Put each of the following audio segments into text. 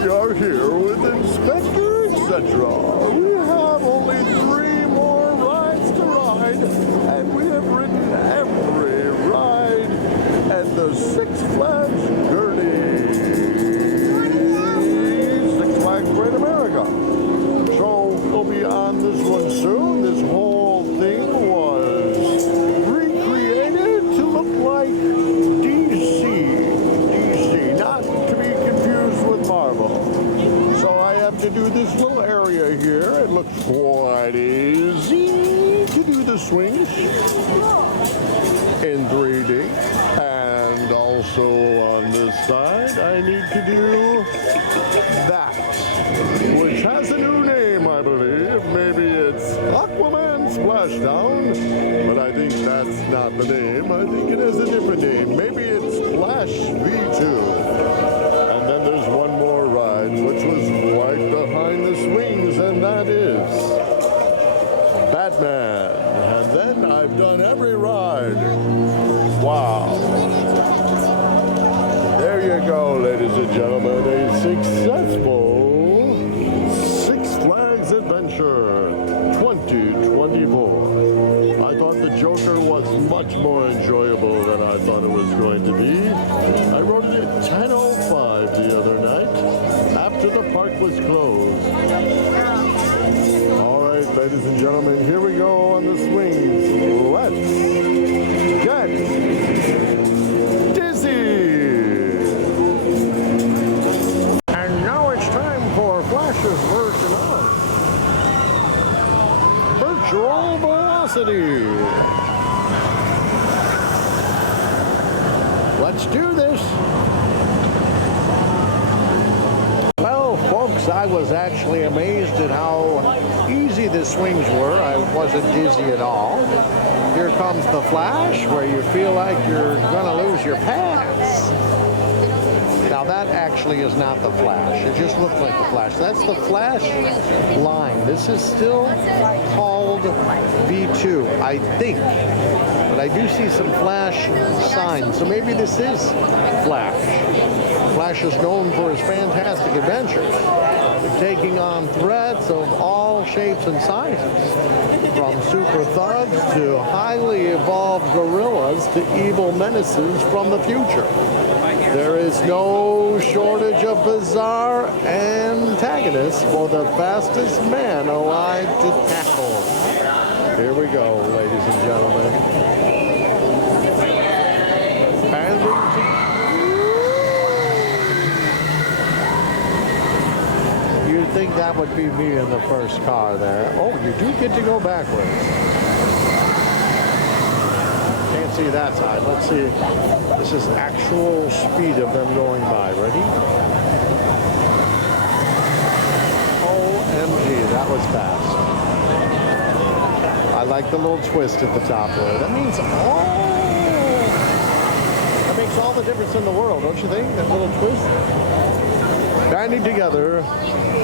we are here with Inspector Etc. We have only 3 more rides to ride, and we have ridden every ride at the Six Flags Journey. Six Flags Great America. So we'll be on this one soon. This whole thing was recreated to look like DC, not to be confused with Marvel. So I have to do this little area here. It looks quite easy to do the swings in 3D. And also on this side, I need to do that, which has a new name, I believe. Maybe it's Aquaman Splashdown, but I think that's not the name. I think it has a different name. Maybe it's Flash V2. And then there's one more ride, which was right behind the swings, and that is Batman. And then I've done every ride. Wow. There you go, ladies and gentlemen, a successful Six Flags Adventure 2024. I thought the Joker was much more enjoyable than I thought it was going to be. I rode it at 10:05 the other night after the park was closed. All right, ladies and gentlemen, here we go on the swings. Let's get dizzy. And now it's time for Flash's version of Virtual Velocity. Let's do this. Well, folks, I was actually amazed at how easy the swings were. I wasn't dizzy at all. Here comes the Flash, where you feel like you're gonna lose your pants. Now that actually is not the Flash. It just looks like the Flash. That's the Flash line. This is still called V2, I think. But I do see some Flash signs, so maybe this is Flash. Flash is known for his fantastic adventures, taking on threats of all shapes and sizes, from super thugs to highly evolved gorillas to evil menaces from the future. There is no shortage of bizarre antagonists for the fastest man alive to tackle. Here we go, ladies and gentlemen. You'd think that would be me in the first car there. Oh, you do get to go backwards. Can't see that side. Let's see. This is actual speed of them going by. Ready? OMG, that was fast. I like the little twist at the top there. That means, that makes all the difference in the world, don't you think? That little twist? Banding together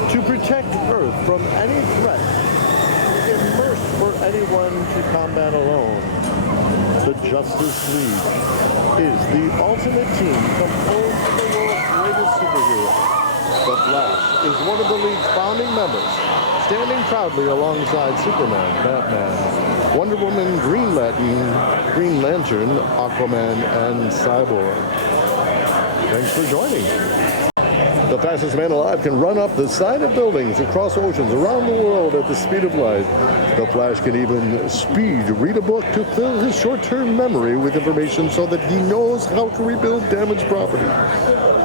to protect Earth from any threat, immersed for anyone to combat alone. The Justice League is the ultimate team composed of the world's greatest superhero. The Flash is one of the League's founding members, standing proudly alongside Superman, Batman, Wonder Woman, Green Lantern, Aquaman, and Cyborg. Thanks for joining. The fastest man alive can run up the side of buildings, across oceans, around the world at the speed of light. The Flash can even read a book to fill his short-term memory with information so that he knows how to rebuild damaged property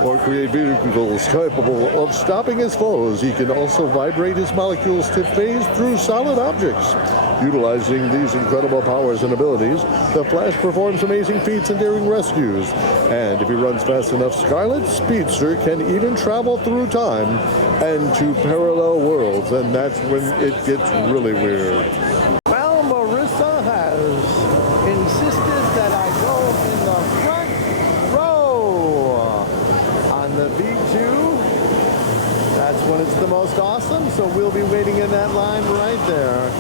or create vehicles capable of stopping his foes. He can also vibrate his molecules to phase through solid objects. Utilizing these incredible powers and abilities, the Flash performs amazing feats and daring rescues. And if he runs fast enough, Scarlet's Speedster can even travel through time and to parallel worlds, and that's when it gets really weird. Well, Marissa has insisted that I go in the front row on the V2. That's when it's the most awesome, so we'll be waiting in that line right there.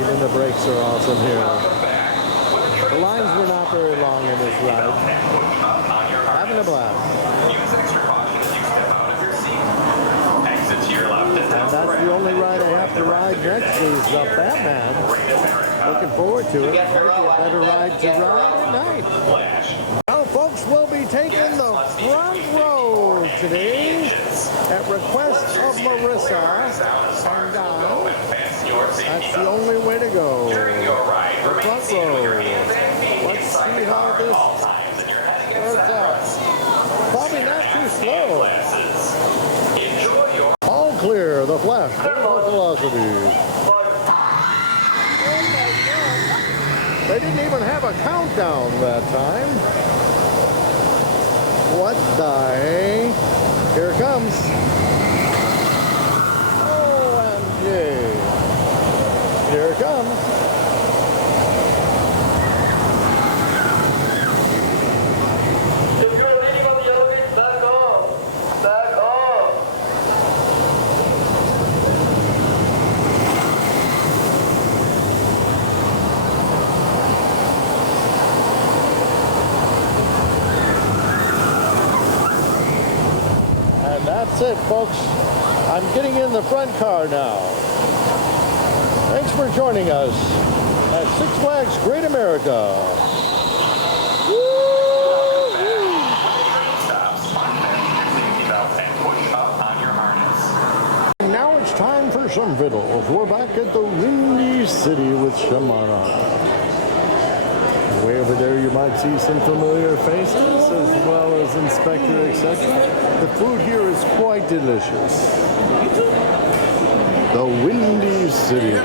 Even the brakes are awesome here. The lines were not very long in this ride. Having a blast. to ride next is Batman. Looking forward to it. Might be a better ride to ride at night. Now, folks, we'll be taking the front row today at request of Marissa and Don. That's the only way to go. The front row. Let's see how this works out. Probably not too slow. All clear, the Flash, velocity. They didn't even have a countdown that time. What the hey? Here it comes. OMG. Here it comes. That's it, folks. I'm getting in the front car now. Thanks for joining us at Six Flags Great America. Now it's time for some vittles. We're back at the Windy City with Shimano. Way over there you might see some familiar faces as well as Inspector, etc. The food here is quite delicious. The Windy City.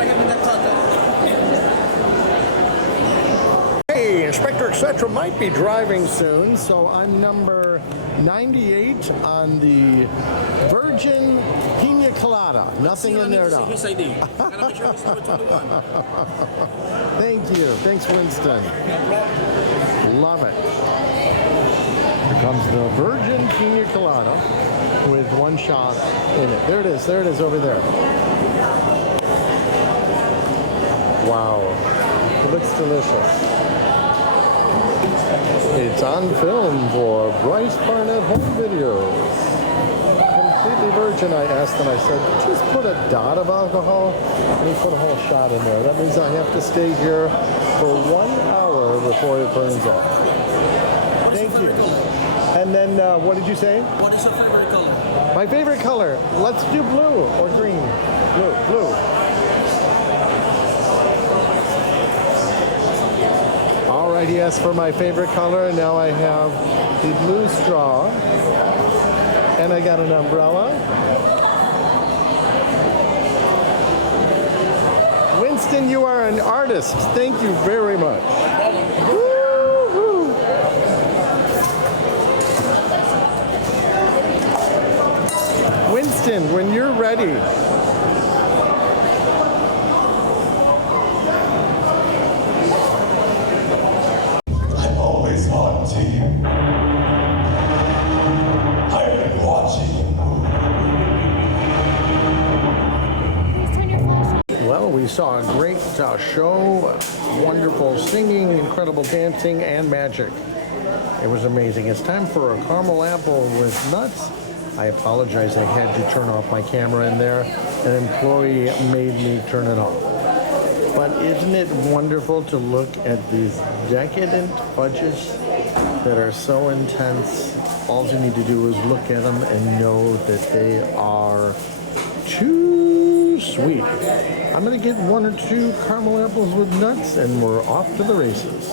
Hey, Inspector, etc. might be driving soon, so I'm number 98 on the Virgin Pina Colada. Nothing in there now. Thank you. Thanks, Winston. Love it. Here comes the Virgin Pina Colada with one shot in it. There it is. There it is over there. Wow. It looks delicious. It's on film for Bryce Barnett Home Videos. Completely virgin, I asked him, I said, just put a dot of alcohol, and he put a whole shot in there. That means I have to stay here for 1 hour before it burns off. Thank you. And then, what did you say? What is your favorite color? My favorite color? Let's do blue or green. Blue. All right, he asked for my favorite color, and now I have the blue straw. And I got an umbrella. Winston, you are an artist. Thank you very much. Woo-hoo. Winston, when you're ready. I'm always watching you. Well, we saw a great show, wonderful singing, incredible dancing, and magic. It was amazing. It's time for a caramel apple with nuts. I apologize, I had to turn off my camera in there. An employee made me turn it off. But isn't it wonderful to look at these decadent fudges that are so intense? All you need to do is look at them and know that they are too sweet. I'm going to get 1 or 2 caramel apples with nuts and we're off to the races.